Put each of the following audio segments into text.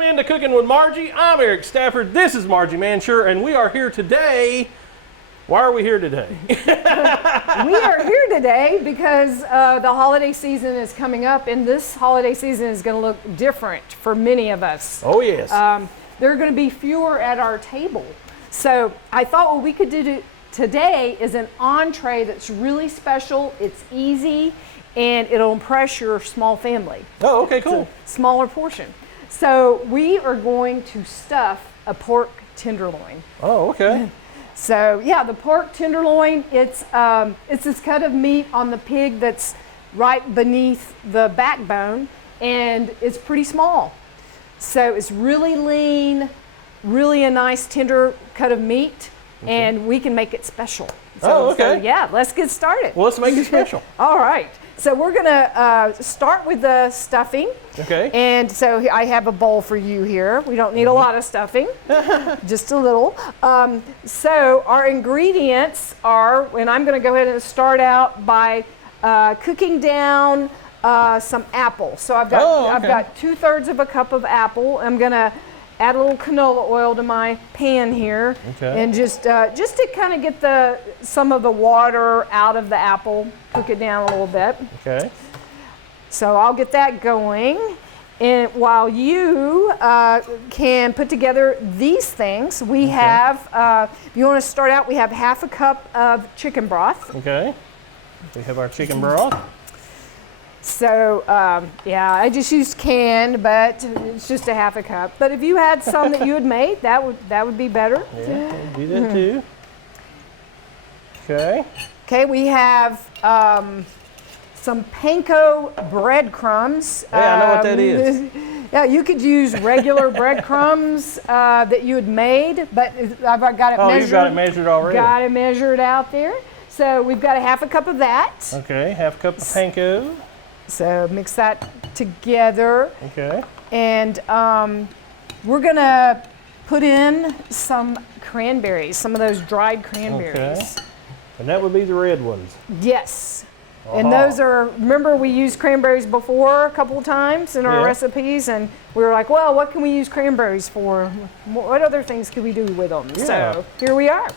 Welcome into Cooking with Margie. I'm Eric Stafford. This is Margie Mansure, and we are here today. Why are we here today? We are here today because the holiday season is coming up, and this holiday season is going to look different for many of us. Oh, yes. There are going to be fewer at our table. So I thought what we could do today is an entree that's really special, it's easy, and it'll impress your small family. Oh, okay, cool. It's a smaller portion. So we are going to stuff a pork tenderloin. Oh, okay. So yeah, the pork tenderloin, it's this cut of meat on the pig that's right beneath the backbone, and it's pretty small. So it's really lean, really a nice tender cut of meat, and we can make it special. So, okay. So yeah, let's get started. Well, let's make it special. All right. So we're gonna start with the stuffing. Okay. And so I have a bowl for you here. We don't need a lot of stuffing, just a little. So our ingredients are, and I'm gonna go ahead and start out by cooking down some apple. So I've got 2/3 of a cup of apple. I'm gonna add a little canola oil to my pan here, and just to kind of get some of the water out of the apple. Cook it down a little bit. Okay. So I'll get that going, and while you can put together these things, we have. If you want to start out, we have 1/2 cup of chicken broth. Okay. We have our chicken broth. So yeah, I just used canned, but it's just 1/2 cup. But if you had some that you had made, that would be better. Yeah, we'll do that too. Okay. Okay, we have some panko breadcrumbs. Yeah, I know what that is. Yeah, you could use regular breadcrumbs that you had made, but I've got it measured. Oh, you've got it measured already. Got it measured out there. So we've got 1/2 cup of that. Okay, 1/2 cup of panko. So mix that together. Okay. And we're gonna put in some cranberries, some of those dried cranberries. Okay. And that would be the red ones. Yes. And those are, remember we used cranberries before a couple of times in our Yeah. recipes, and we were like, well, what can we use cranberries for? What other things could we do with them? Yeah. So here we are.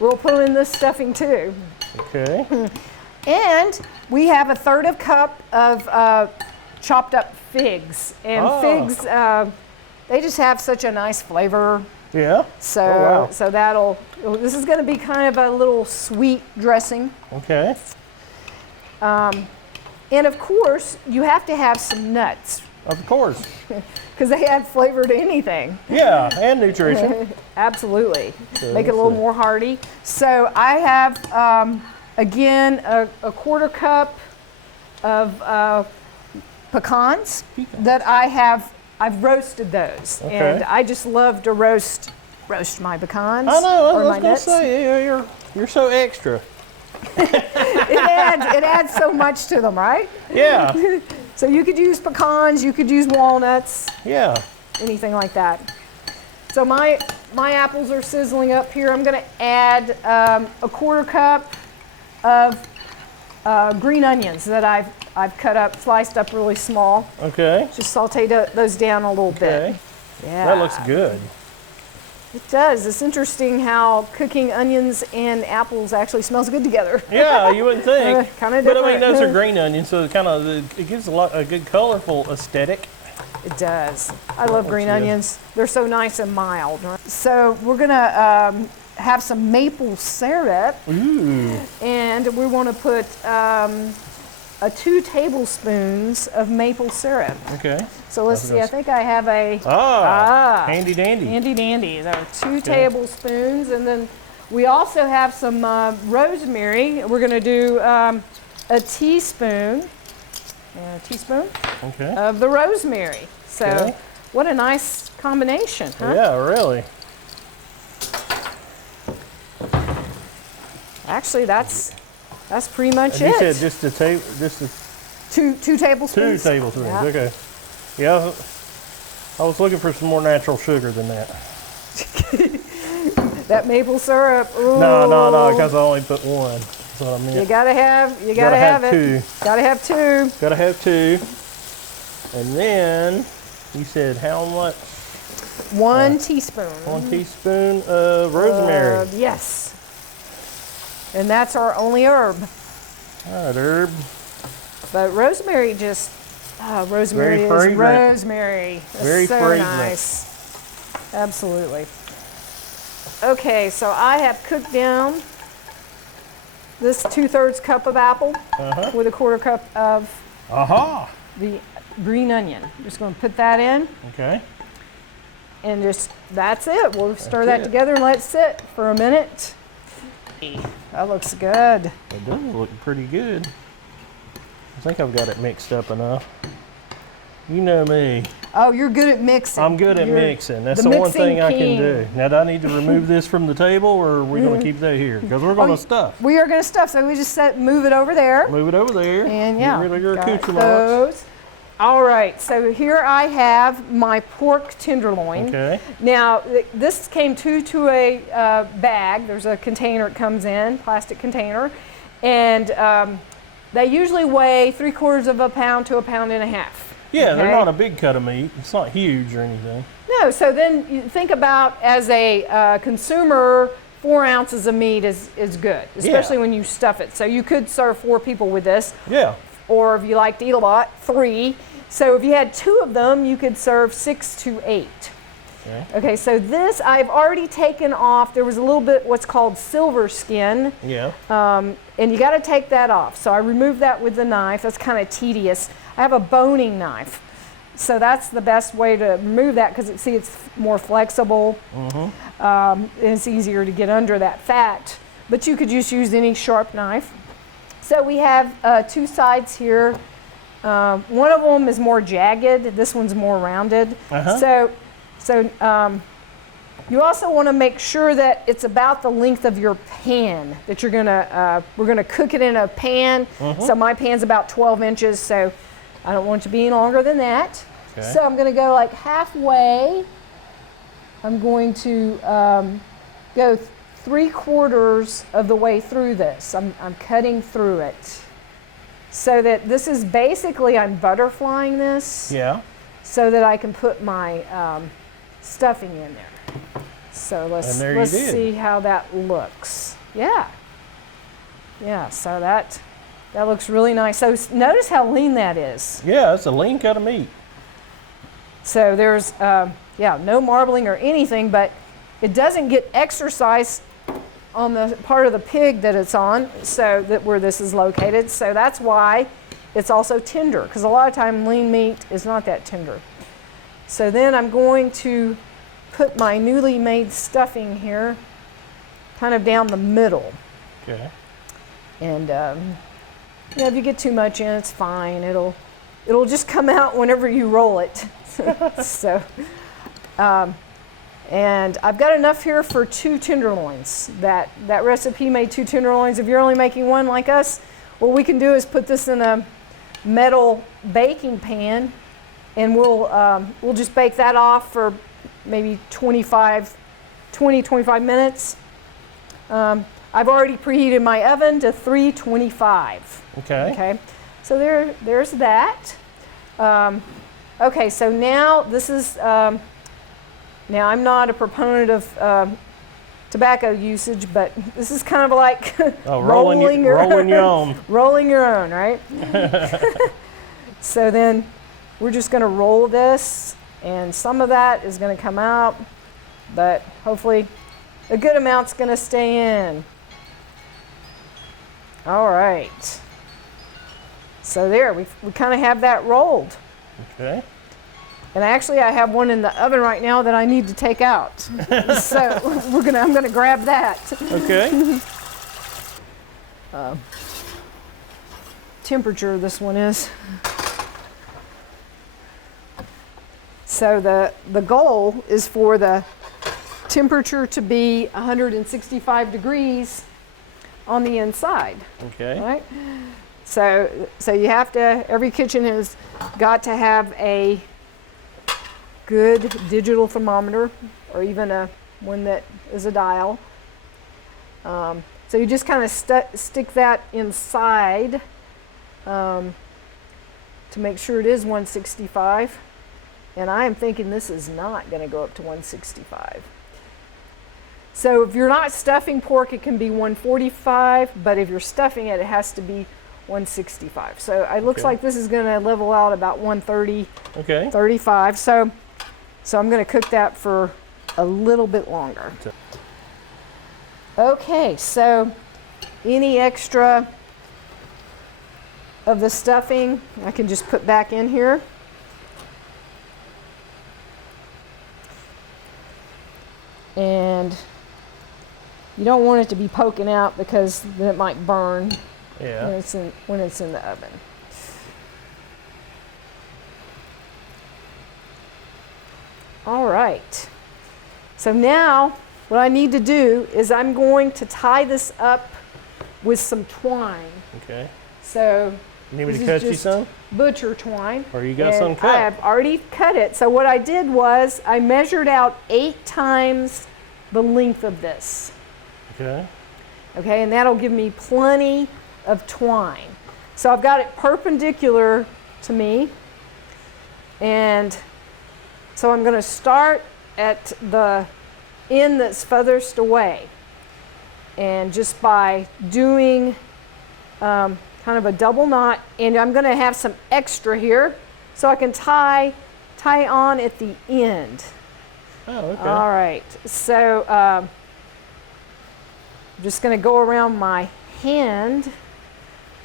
We'll put in this stuffing too. Okay. And we have 1/3 cup of chopped up figs. And figs, they just have such a nice flavor. Yeah. So, wow. So this is going to be kind of a little sweet dressing. Okay. And of course, you have to have some nuts. Of course. Because they add flavor to anything. Yeah, and nutrition. Absolutely. So make it a little more hearty. So I have, again, a 1/4 cup of pecans that I've roasted those. Okay. And I just love to roast my pecans. I know, I or was my going to nuts. say, you're so extra. It adds so much to them, right? Yeah. So you could use pecans, you could use walnuts, Yeah. anything like that. So my apples are sizzling up here. I'm going to add a 1/4 cup of green onions that I've cut up, sliced up really small. Okay. Just saute those down a little bit. Yeah. That looks good. It does. It's interesting how cooking onions and apples actually smells good together. Yeah, you wouldn't think. Kind of But different. I mean, those are green onions, so it gives a good colorful aesthetic. It does. I love green good. onions. They're so nice and mild. Right? So we're gonna have some maple syrup. Ooh. And we want to put 2 tablespoons of maple syrup. Okay. So let's see. I think I have a handy dandy. handy dandy. There are 2 tablespoons, and then we also have some rosemary. We're going to do a teaspoon. Okay. Of the rosemary. So what a nice combination, huh? Yeah, really. Actually, that's pretty much And it. you said just a 2 tablespoons. 2 tablespoons. Yeah. Okay. Yeah. I was looking for some more natural sugar than that. That maple syrup. Ooh. No, because I only put 1. That's what I meant. You gotta have it. have 2. Gotta have 2. Gotta have 2. And then You said how much? 1 teaspoon. 1 teaspoon of rosemary. Yes. And that's our only herb. All right, herb. But rosemary just, rosemary Very is fragrant. rosemary. That's Very so fragrant. nice. Absolutely. Okay, so I have cooked down this 2/3 cup of apple with a 1/4 cup of the green onion. Just going to put that in. Okay. And just, that's it. We'll stir That's that it. together and let it sit for a minute. That looks good. It does look pretty good. I think I've got it mixed up enough. You know me. Oh, you're good at mixing. I'm good at You're mixing. That's the the one mixing thing I can king. do. Now, do I need to remove this from the table, or are we going to keep that here? Because we're going to stuff. We are going to stuff, so we just move it over there. Move it over there. And yeah, Get rid of your got accoutrements. those. All right, so here I have my pork tenderloin. Okay. Now, this came to a bag. There's a container it comes in, plastic container. And they usually weigh 3/4 pound to 1.5 pounds. Yeah, they're Okay. not a big cut of meat. It's not huge or anything. No, so then you think about, as a consumer, 4 ounces of meat is good, especially when you stuff it. So you could serve 4 people with this, Yeah. or if you like to eat a lot, 3. So if you had 2 of them, you could serve 6 to 8. Okay. Okay, so this I've already taken off. There was a little bit what's called silver skin, Yeah. and you got to take that off. So I removed that with the knife. That's kind of tedious. I have a boning knife, so that's the best way to remove that, because it's more flexible. And it's easier to get under that fat. But you could just use any sharp knife. So we have 2 sides here. One of them is more jagged. This one's more rounded. So you also want to make sure that it's about the length of your pan that you're gonna. We're gonna cook it in a pan. So my pan's about 12 inches. So I don't want it to be any longer than that. Okay. So I'm gonna go like halfway. I'm going to go 3/4 of the way through this. I'm cutting through it. So that this is basically, I'm butterflying this. Yeah. So that I can put my stuffing in there. So let's see how that looks. Yeah. Yeah, so that looks really nice. So notice how lean that is. Yeah, it's a lean cut of meat. So there's, no marbling or anything, but it doesn't get exercise on the part of the pig that it's on, so that where this is located. So that's why it's also tender, because a lot of time lean meat is not that tender. So then I'm going to put my newly made stuffing here, kind of down the middle. Okay. And if you get too much in, it's fine. It'll just come out whenever you roll it. So, and I've got enough here for 2 tenderloins. That recipe made 2 tenderloins. If you're only making 1 like us, what we can do is put this in a metal baking pan, and we'll just bake that off for maybe 20-25 minutes. I've already preheated my oven to 325. Okay. Okay, so there's that. Okay, so now this is, now I'm not a proponent of tobacco usage, but this is kind of like rolling your own. Rolling your own, right? So then we're just going to roll this, and some of that is going to come out, but hopefully a good amount's going to stay in. All right. So there, we kind of have that rolled. Okay. And actually, I have one in the oven right now that I need to take out. So I'm gonna grab that. Okay. Temperature this one is. So the goal is for the temperature to be 165 degrees on the inside. Okay. Right? So you have to, every kitchen has got to have a good digital thermometer, or even one that is a dial. So you just kind of stick that inside to make sure it is 165. And I am thinking this is not going to go up to 165. So if you're not stuffing pork, it can be 145, but if you're stuffing it, it has to be 165. So it looks like this is going to level out about 130, 35. So I'm going to cook that for a little bit longer. Okay, so any extra of the stuffing I can just put back in here. And you don't want it to be poking out because then it might burn when it's in the oven. All right. So now what I need to do is I'm going to tie this up with some twine. Okay. So you need me to cut you some? Butcher twine. Or you got some cut? I have already cut it. So what I did was I measured out 8 times the length of this. Okay. Okay, and that'll give me plenty of twine. So I've got it perpendicular to me. And so I'm going to start at the end that's furthest away. And just by doing kind of a double knot, and I'm going to have some extra here so I can tie on at the end. Oh, okay. All right, so I'm just going to go around my hand,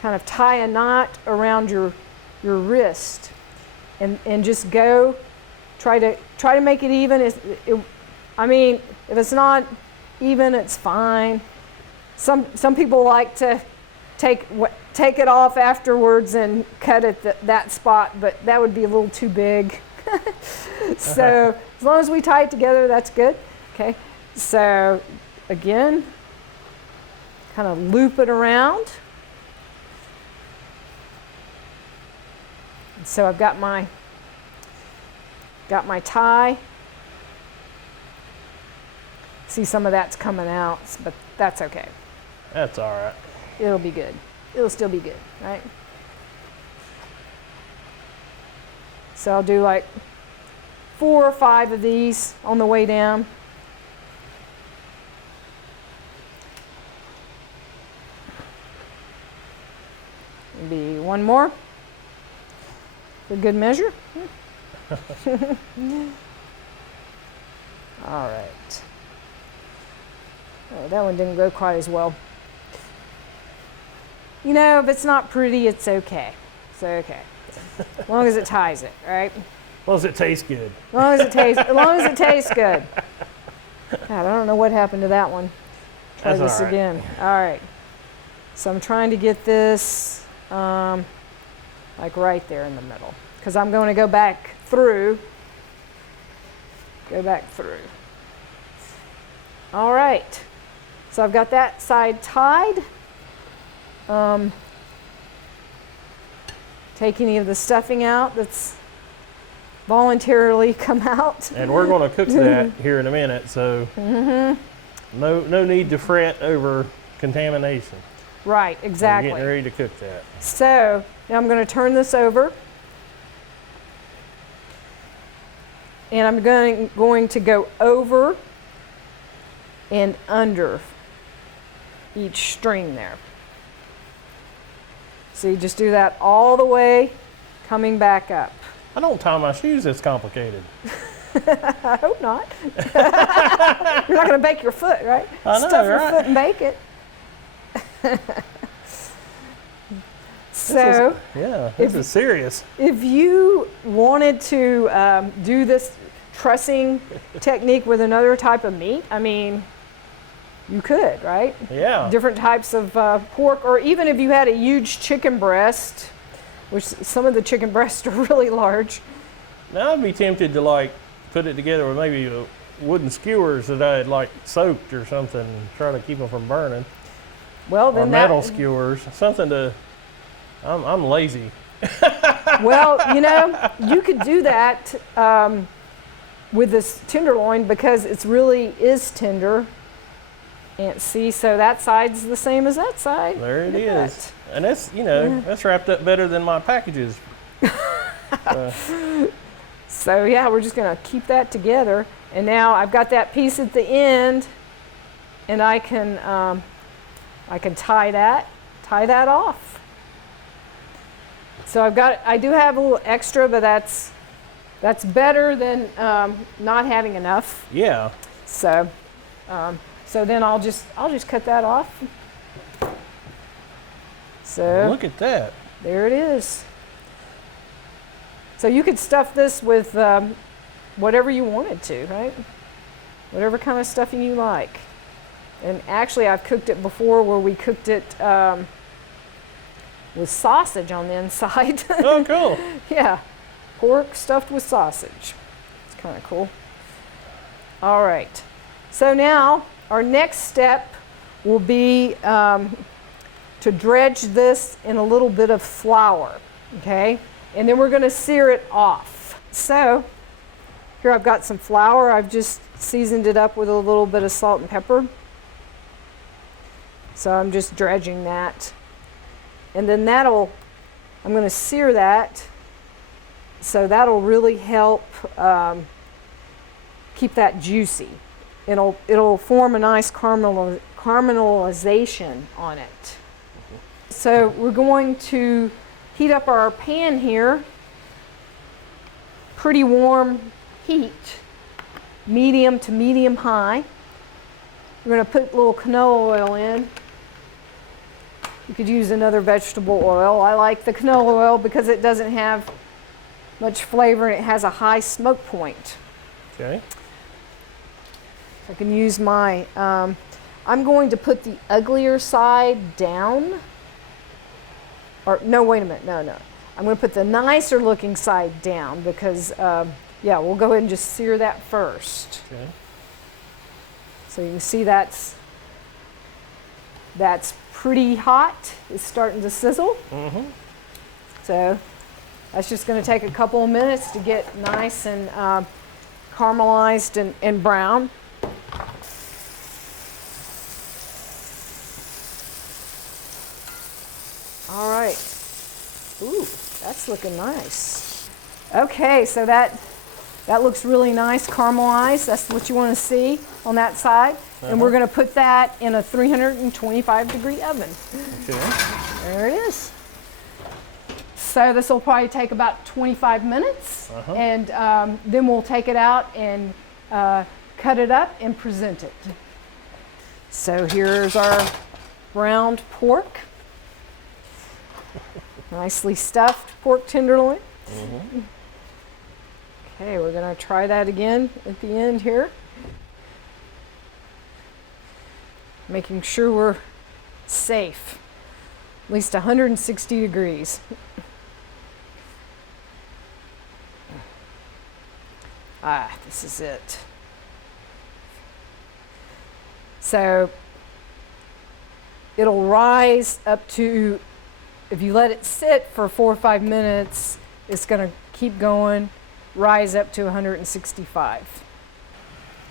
kind of tie a knot around your wrist, and just go. Try to make it even. I mean, if it's not even, it's fine. Some people like to take it off afterwards and cut at that spot, but that would be a little too big. So as long as we tie it together, that's good. Okay, so again, kind of loop it around. So I've got my tie. See, some of that's coming out, but that's okay. That's all right. It'll be good. It'll still be good, right? So I'll do like 4 or 5 of these on the way down. Maybe one more for good measure. All right. Oh, that one didn't go quite as well. You know, if it's not pretty, it's okay. It's okay. As long as it ties it, right? As long as it tastes good. As long as it tastes good. God, I don't know what happened to that one. Try this again. All right. So I'm trying to get this like right there in the middle, because I'm going to go back through. Go back through. All right. So I've got that side tied. Take any of the stuffing out that's voluntarily come out. And we're going to cook that here in a minute, so no need to fret over contamination. Right, exactly. We're getting ready to cook that. So now I'm going to turn this over. And I'm going to go over and under each string there. So you just do that all the way, coming back up. I don't tie my shoes this complicated. I hope not. You're not going to bake your foot, right? I know, Stuff your right? foot and bake it. So, this is serious. If you wanted to do this trussing technique with another type of meat, I mean, you could, right? Yeah. Different types of pork, or even if you had a huge chicken breast, which some of the chicken breasts are really large. Now I'd be tempted to like put it together with maybe wooden skewers that I had like soaked or something, try to keep them from burning. Well, then or metal skewers, something to. I'm lazy. Well, you know, you could do that with this tenderloin because it really is tender. And see, so that side's the same as that side. There it is. And that's, that's wrapped up better than my packages. So yeah, we're just gonna keep that together. And now I've got that piece at the end, and I can tie that off. So I do have a little extra, but that's better than not having enough. Yeah. So then I'll just cut that off. So Look at that. there it is. So you could stuff this with whatever you wanted to, right? Whatever kind of stuffing you like. And actually, I've cooked it before where we cooked it with sausage on the inside. Oh, cool. Yeah, pork stuffed with sausage. It's kind of cool. All right. So now our next step will be to dredge this in a little bit of flour, okay? And then we're going to sear it off. So here I've got some flour. I've just seasoned it up with a little bit of salt and pepper. So I'm just dredging that. And then I'm going to sear that. So that'll really help keep that juicy. It'll form a nice caramelization on it. So we're going to heat up our pan here. Pretty warm heat, medium to medium high. We're going to put a little canola oil in. You could use another vegetable oil. I like the canola oil because it doesn't have much flavor and it has a high smoke point. Okay. I can use my, I'm going to put the uglier side down. Or no, wait a minute, no. I'm going to put the nicer looking side down because, yeah, we'll go ahead and just sear that first. Okay. So you can see that's pretty hot. It's starting to sizzle. Mm-hmm. So that's just going to take a couple of minutes to get nice and caramelized and brown. All right. Ooh, that's looking nice. Okay, so that looks really nice, caramelized. That's what you want to see on that side. And we're going to put that in a 325-degree oven. Okay. There it is. So this will probably take about 25 minutes. And then we'll take it out and cut it up and present it. So here's our browned pork. Nicely stuffed pork tenderloin. Okay, we're going to try that again at the end here. Making sure we're safe. At least 160 degrees. This is it. So it'll rise up to, if you let it sit for 4 or 5 minutes, it's going to keep going, rise up to 165.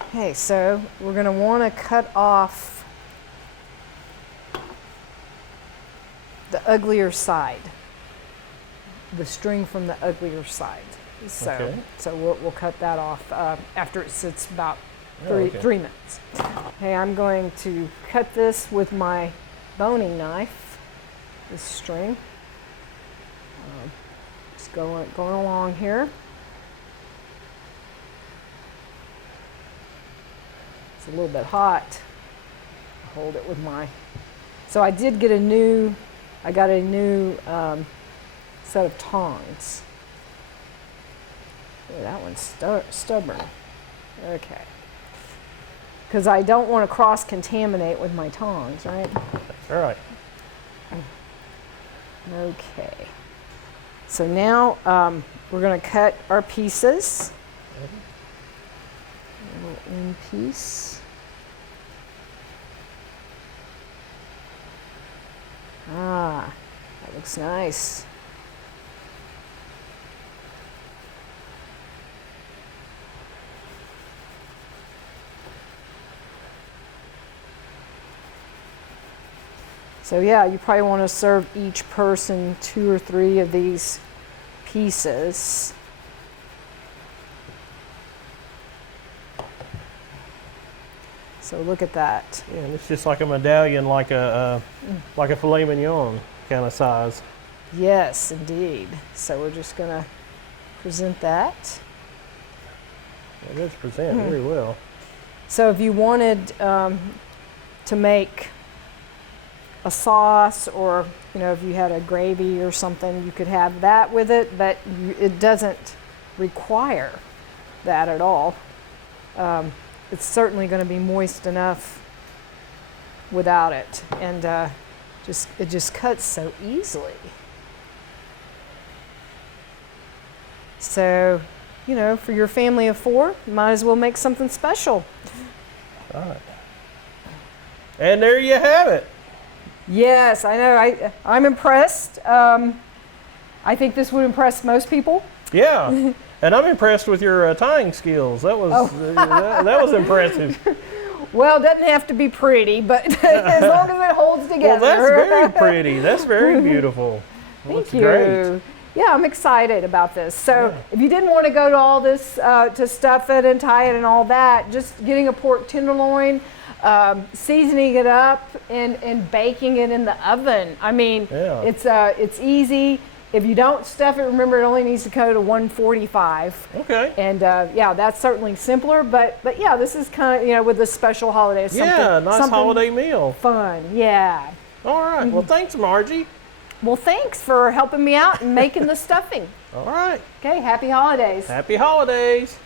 Okay, so we're going to want to cut off the uglier side, the string from the uglier side. So, we'll cut that off after it sits about 3 minutes. Okay, I'm going to cut this with my boning knife, this string. Just going along here. It's a little bit hot. I'll hold it with my. So I did get a new set of tongs. Oh, that one's stubborn. Okay. Because I don't want to cross-contaminate with my tongs, right? That's all right. Okay. So now we're going to cut our pieces. A little end piece. That looks nice. So yeah, you probably want to serve each person 2 or 3 of these pieces. So look at that. Yeah, and it's just like a medallion, like a filet mignon kind of size. Yes, indeed. So we're just gonna present that. It does present very well. So if you wanted to make a sauce, or if you had a gravy or something, you could have that with it, but it doesn't require that at all. It's certainly going to be moist enough without it, and it just cuts so easily. So, for your family of 4, you might as well make something special. All right. And there you have it. Yes, I know. I'm impressed. I think this would impress most people. Yeah. And I'm impressed with your tying skills. That was that was impressive. Well, it doesn't have to be pretty, but as long as it holds together. Well, that's very pretty. That's very beautiful. Thank you. Great. Yeah, I'm excited about this. So if you didn't want to go to all this to stuff it and tie it and all that, just getting a pork tenderloin, seasoning it up and baking it in the oven. I mean, it's easy. If you don't stuff it, remember it only needs to go to 145. Okay. And that's certainly simpler. But yeah, this is kind of with a special holiday. Nice holiday meal. Fun. Yeah. All right. Well, thanks, Margie. Well, thanks for helping me out and making the stuffing. All right. Okay. Happy holidays. Happy holidays.